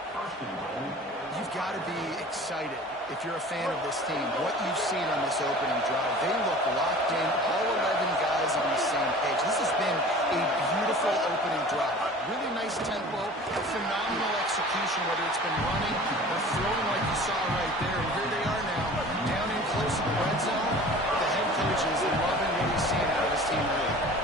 You've got to be excited if you're a fan of this team. What you've seen on this opening drive, they look locked in, all 11 guys on the same page. This has been a beautiful opening drive. Really nice tempo, phenomenal execution, whether it's been running or throwing like you saw right there. And here they are now, down in close to the red zone. The head coach is loving what he's seeing out of his team early.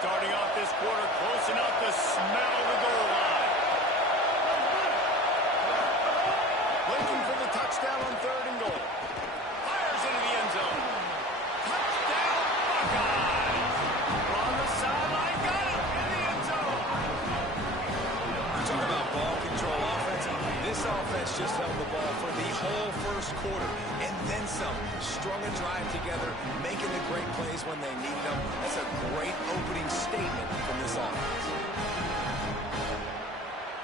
Starting off this quarter close enough to smell the goal line. Looking for the touchdown on 3rd and goal. Fires into the end zone. Touchdown, Buckeyes! On the sideline, got it in the end zone. You talk about ball control offense. This offense just held the ball for the whole first quarter, and some. Strung a drive together, making the great plays when they needed them. That's a great opening statement from this offense.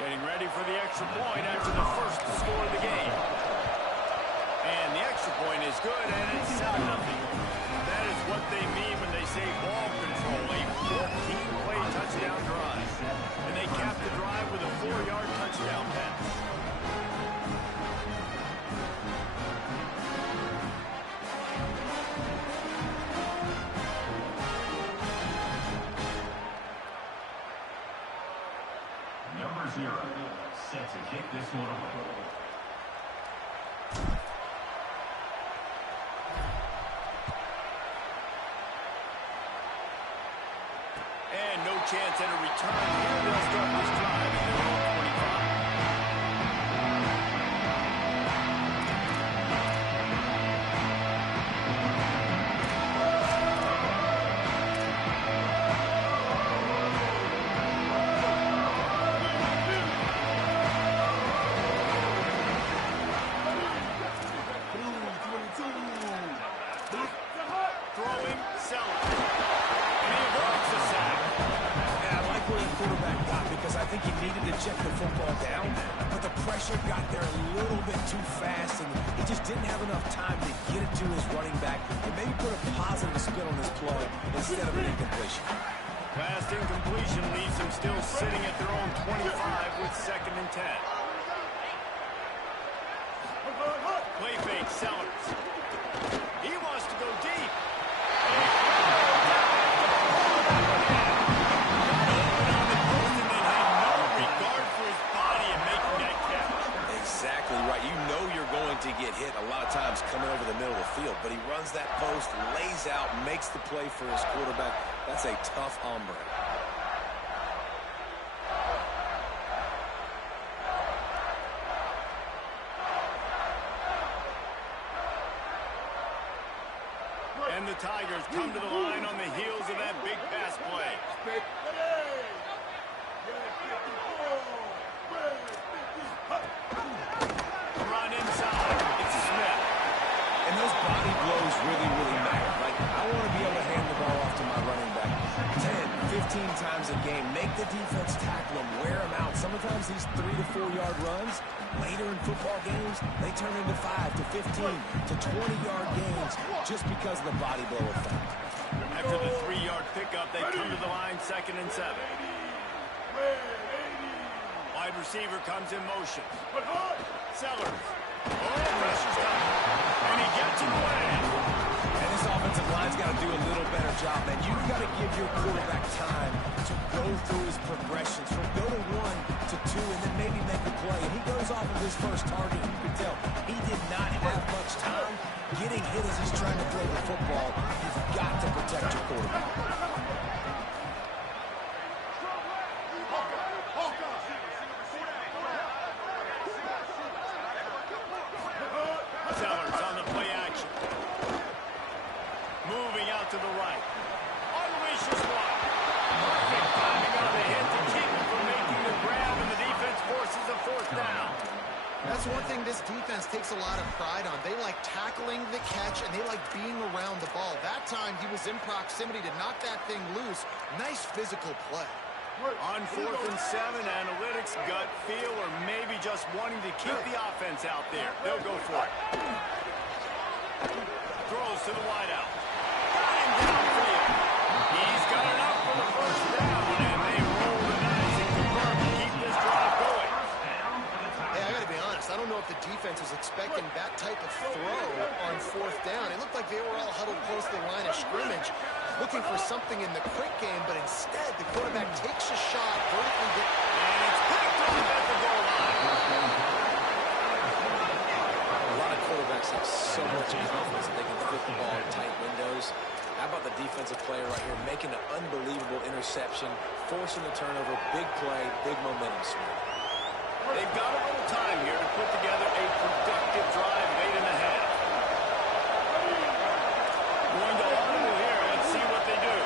Getting ready for the extra point after the first score of the game. And the extra point is good, and it's 7-0. That is what they mean when they say ball control, a 14-play touchdown drive. And they cap the drive with a 4-yard touchdown pass. Number 0, set to kick this one away. And no chance at a return here. They'll start this drive in their own 25. Throwing, Sellers. And he avoids the sack. Yeah, I like where the quarterback got because I think he needed to check the football down, but the pressure got there a little bit too fast, and he just didn't have enough time to get it to his running back and maybe put a positive spin on his play instead of an incompletion. Last incompletion leaves them still sitting at their own 25 with 2nd and 10. Play fake, Sellers. He wants to go deep. Exactly right. You know you're going to get hit a lot of times coming over the middle of the field, but he runs that post, lays out, makes the play for his quarterback. That's a tough hombre. And the Tigers come to the line on the heels of that big pass play. Run inside. It's Smith. And those body blows really, really matter. Like, I want to be able to hand the ball off to my running back 10, 15 times a game. Make the defense tackle him, wear him out. Sometimes these 3 to 4 yard runs, later in football games, they turn into 5 to 15 to 20-yard gains just because of the body blow effect. After the 3-yard pickup, they come to the line 2nd and 7. Wide receiver comes in motion. Sellers. Oh, pressure's coming. And he gets it away. And this offensive line's got to do a little better job, man. You've got to give your quarterback time to go through his progressions from go to 1 to 2 and then maybe make a play. And he goes off of his first target. You can tell he did not have much time getting hit as he's trying to throw the football. You've got to protect your quarterback. Sellers on the play action. Moving out to the right. Unleashes one. Perfect timing on the hit to keep him from making the grab, and the defense forces a 4th down. That's one thing this defense takes a lot of pride on. They like tackling the catch, and they like being around the ball. That time, he was in proximity to knock that thing loose. Nice physical play. On 4th and 7, analytics, gut feel, or maybe just wanting to keep the offense out there. They'll go for it. Throws to the wideout. Got him downfield. He's got enough for the 1st down, and they roll the dice and confirm to keep this drive going. Hey, I gotta be honest, I don't know if the defense was expecting that type of throw on 4th down. It looked like they were all huddled close to the line of scrimmage, looking for something in the quick game, but instead the quarterback takes a shot vertically. And it's picked off at the goal line. A lot of quarterbacks have so much confidence that they can fit the ball in tight windows. How about the defensive player right here making an unbelievable interception, forcing the turnover, big play, big momentum swing. They've got a little time here to put together a productive drive late in the half. Going to audible here. Let's see what they do.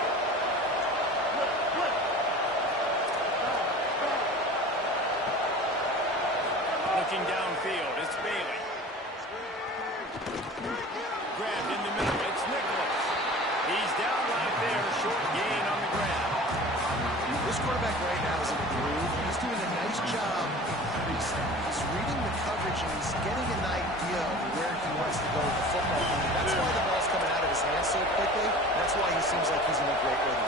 Looking downfield, it's Bailey. grabbed in the middle. It's Nicholas. He's down right there, short gain on the grab. This quarterback right now is in a groove. He's doing a nice job increasing. He's reading the coverage and he's getting an idea of where he wants to go with the football. That's why the ball's coming out of his hands so quickly. That's why he seems like he's in a great rhythm.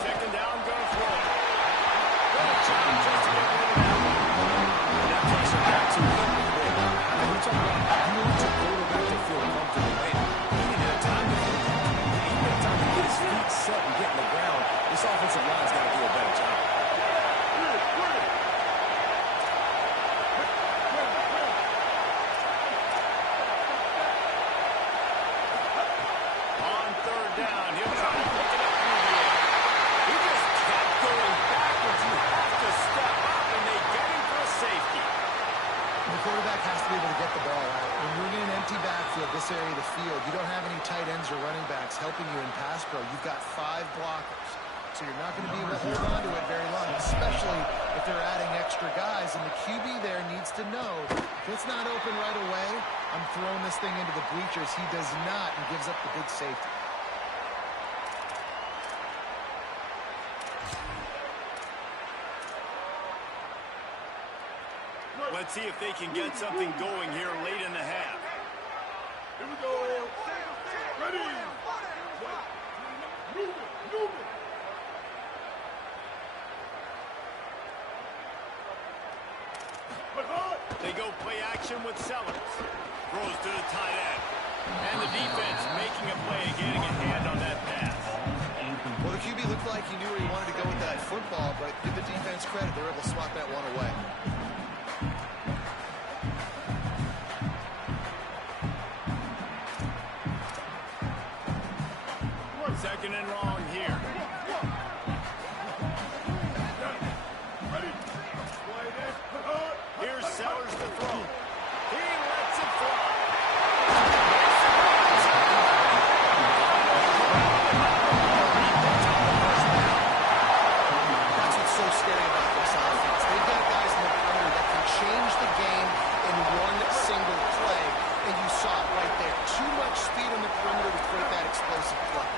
Second down, gonna throw. Good job just to get rid of that one. That pressure got too good. And we're talking about you want your quarterback to feel comfortable. He didn't have time to feel comfortable. He didn't have time to get his feet set and get in the ground. This offensive line's got to do a better job. On third down, he'll try to pick it up through the air. He just kept going backwards. You have to step up, and they got him for a safety. The quarterback has to be able to get the ball out. When you're in an empty backfield, this area of the field, you don't have any tight ends or running backs helping you in pass pro. You've got 5 blockers. So you're not going to be able to hold on to it very long, especially if they're adding extra guys. And the QB there needs to know, if it's not open right away, I'm throwing this thing into the bleachers. He does not and gives up the big safety. Let's see if they can get something going here late in the half. Here we go. Ready. Move it. They go play action with Sellers. Throws to the tight end. And the defense making a play, getting a hand on that pass. Well, the QB looked like he knew where he wanted to go with that football, but give the defense credit. They were able to swat that one away. Second and long here. Here's Sellers to throw. He lets it fly. That's what's so scary about this offense. They've got guys in the perimeter that can change the game in one single play, and you saw it right there. Too much speed on the perimeter to create that explosive play.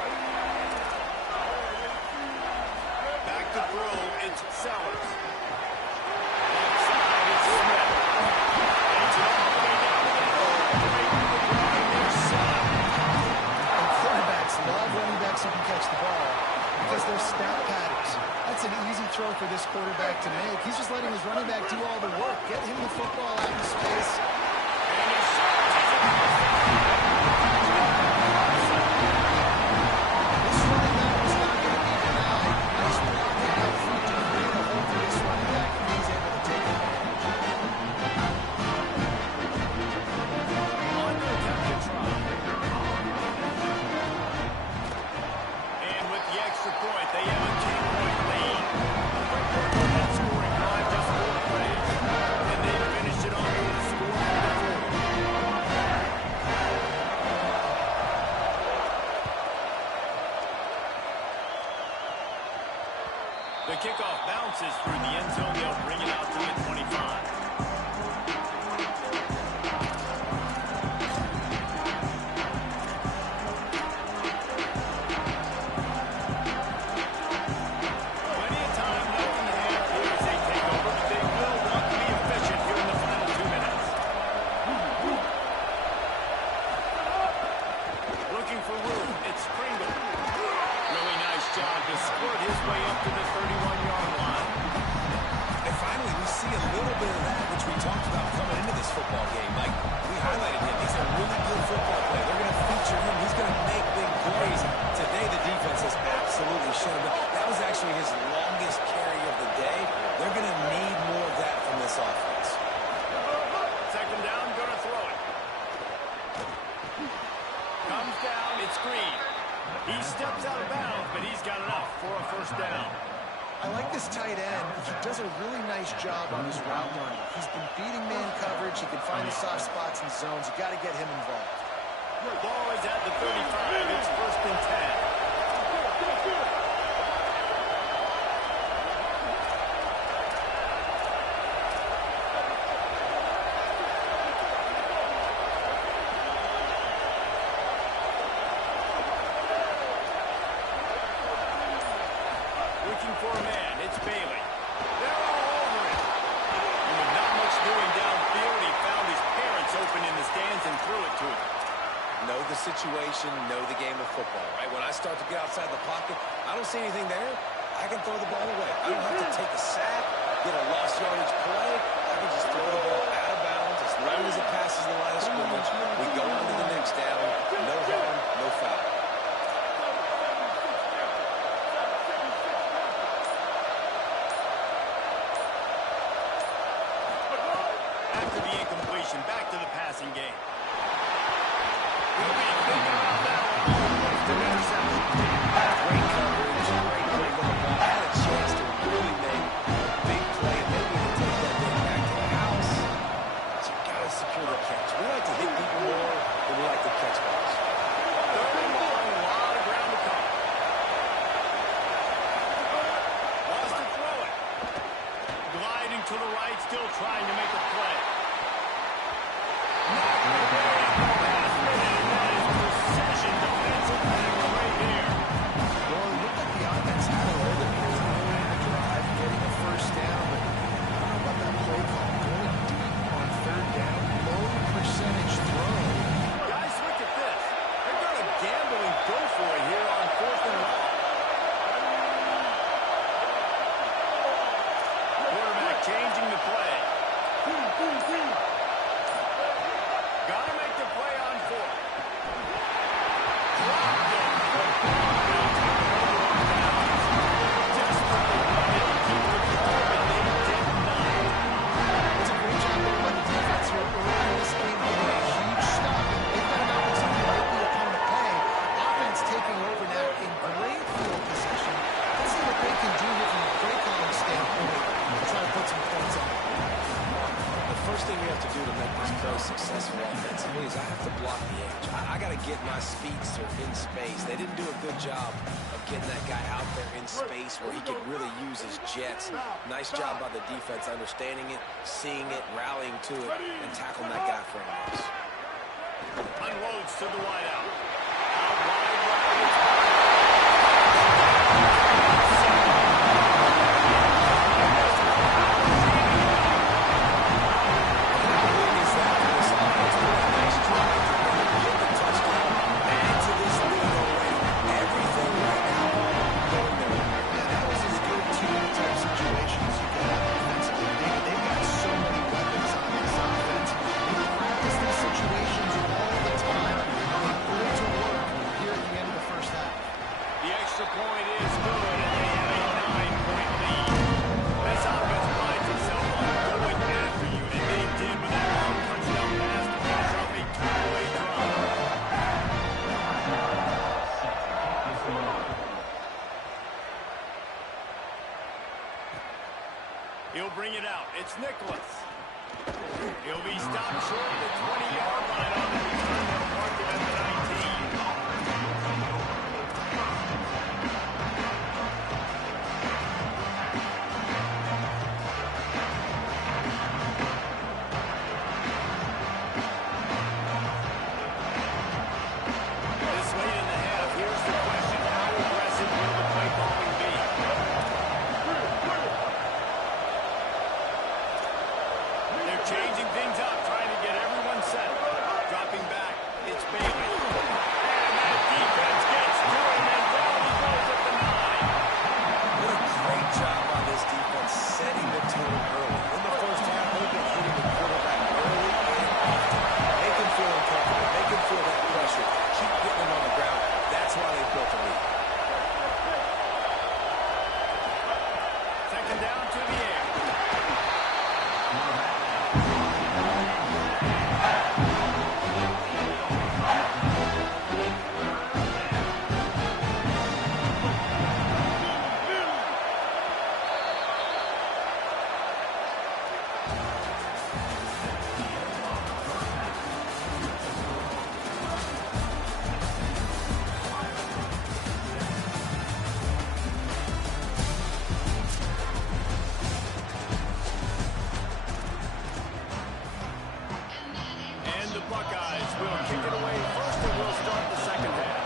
Back to throw, it's Sellers. Inside, it's Smith. Takes it all the way down to the middle. Right to the ground, there's Sellers. And quarterbacks love running backs who can catch the ball because they're stat patterns. That's an easy throw for this quarterback to make. He's just letting his running back do all the work. Get him the football out in space. And he surges across the This running back was not going to be denied. Nice blocking out front to create a hole for this running back, and he's able to take advantage. on to attempt to try. And with the extra point, they have a 10-point lead. Quick work on that scoring drive, just 4 plays. And they finish it off with a score of 4. The kickoff bounces through the end zone. They'll bring it out to the 25. Plenty of time left in the half here as they take over, but they will want to be efficient here in the final 2 minutes. Looking for room, it's Pringle. Really nice job to squirt his way up to the 31-yard line. And finally, we see a little bit of that, which we talked about coming into this football game. Like, we highlighted him. He's a really good football player. They're going to feature him. He's going to make big plays. Today, the defense has absolutely shown him. That was actually his longest carry of the day. They're going to need more of that from this offense. Second down, gonna throw it. Comes down, it's Green. He steps out of bounds, but he's got enough for a first down. I like this tight end. He does a really nice job on his route running. He's been beating man coverage. He can find the soft spots and zones. You got to get him involved. Ball is at the 35. It's first and 10. looking for a man. It's Bailey. They're all over him. And with not much doing downfield, he found his parents open in the stands and threw it to him. Know the situation, know the game of football, right? When I start to get outside the pocket, I don't see anything there, I can throw the ball away. I don't have to take a sack, get a lost yardage play. I can just throw the ball out of bounds. As long as it passes the line of scrimmage, we go on to the next down. No harm, no foul. After the incompletion, back to the passing game. He'll be thinking about that one. Almost an interception. Great coverage, great play on the ball. Had a chance to really make a big play, and maybe to take that thing back to the house. But you got to secure the catch. We like to hit people more than we like to catch balls. Third and long, a lot of ground to cover. Wants to throw it. Gliding to the right, still trying to make a play. Changing the play. Got to make the play on fourth. Dropped it. Desperately wanted to keep the ball, but they did not. It's a great job there by the defense here early in this game, getting a huge stop. They've got an opportunity to make the opponent pay. Offense taking over now in great field possession. Let's see what they can do here from a play calling standpoint. Try to put some points on it. The first thing we have to do to make this play successful offensively is I have to block the edge. I got to get my speedster in space. They didn't do a good job of getting that guy out there in space where he could really use his jets. Nice job by the defense understanding it, seeing it, rallying to it, and tackling that guy for a loss. Unloads to the wideout. Out wide, right. He'll bring it out. It's Nicholas. He'll be stopped short of the 20-yard line on the return. They'll mark him at the 19. This late in the half, here's the question. How aggressive will the play calling be? They're changing things up, trying to get everyone set. Dropping back, it's Bailey. And that defense gets to him, and down he goes at the 9. What a great job by this defense setting the tone early. In the first half, they've been hitting the quarterback early and often. Make him feel uncomfortable. Make him feel that pressure. Keep getting him on the ground. That's why they built the lead. Second down to the air. Buckeyes will kick it away first, and we'll start the second half.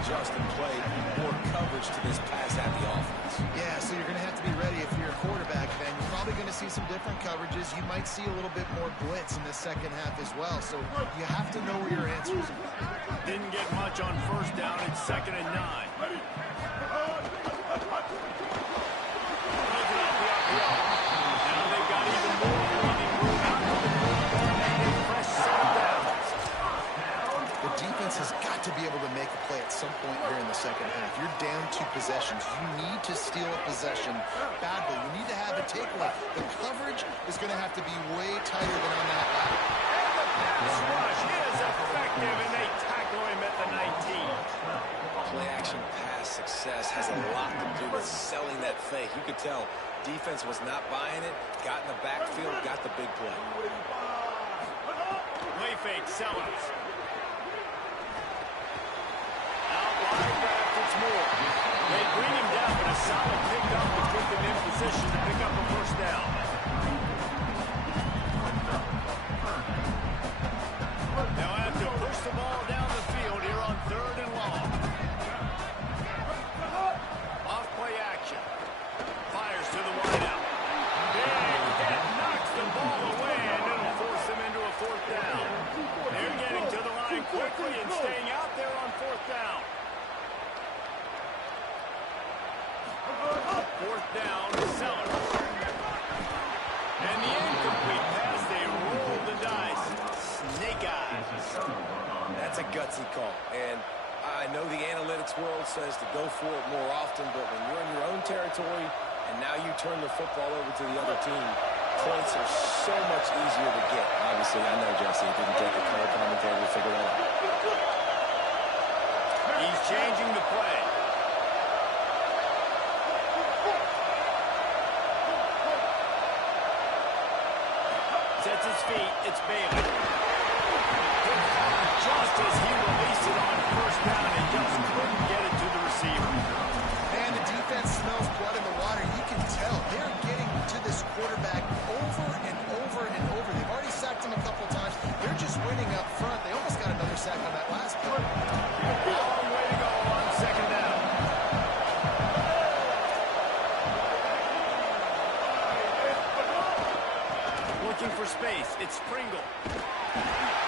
adjust and play more coverage to this pass-happy offense. Yeah, so you're going to have to be ready if you're a quarterback, then. You're probably going to see some different coverages. You might see a little bit more blitz in the second half as well, so you have to know where your answers are. Didn't get much on first down. It's 2nd and 9. Now they've got even more breathing room out of the room and a fresh set of downs. The defense has got to be able to make a play at some point here in the second half. You're down 2 possessions. You need to steal a possession badly. You need to have a takeaway. The coverage is going to have to be way tighter than on that line. Pass rush is effective, and they tackle him at the 19. Play-action pass success has a lot to do with selling that fake. You could tell defense was not buying it, got in the backfield, got the big play. Play fake, Sellers. Out wide, perhaps it's more. They bring him down, but a solid pick-up would put them in position to pick up a first down. They'll have to push the ball down the field here on 3rd and long. Off play action. Fires to the wideout. Big hit, knocks the ball away, and it'll force them into a 4th down. They're getting to the line quickly and staying out there on 4th down. 4th down, Sellers. And the incomplete pass, they roll the dice. Snake eyes. That's a gutsy call. And I know the analytics world says to go for it more often, but when you're in your own territory and now you turn the football over to the other team, points are so much easier to get. Obviously, I know, Jesse, it didn't take a color commentator to figure that out. He's changing the play. Sets his feet. It's Bailey. Just as he released it on first down, he just couldn't get it to the receiver. Man, the defense smells blood in the water. You can tell they're getting to this quarterback over and over and over. They've already sacked him a couple times. They're just winning up front. They almost got another sack on that last play. Long way to go on 2nd down. Looking for space. It's Pringle.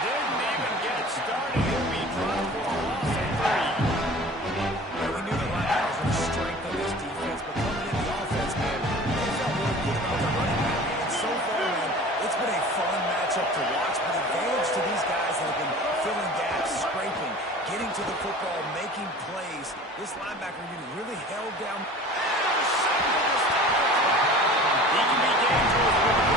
Didn't even get started. He'll be dropped for a loss of 3. We knew the linebackers were the strength of this defense, but coming in the offense, man, they felt really good about the running back. And so far, man, it's been a fun matchup to watch, but advantage to these guys that have been filling gaps, scraping, getting to the football, making plays. This linebacker getting really held down. He can be dangerous with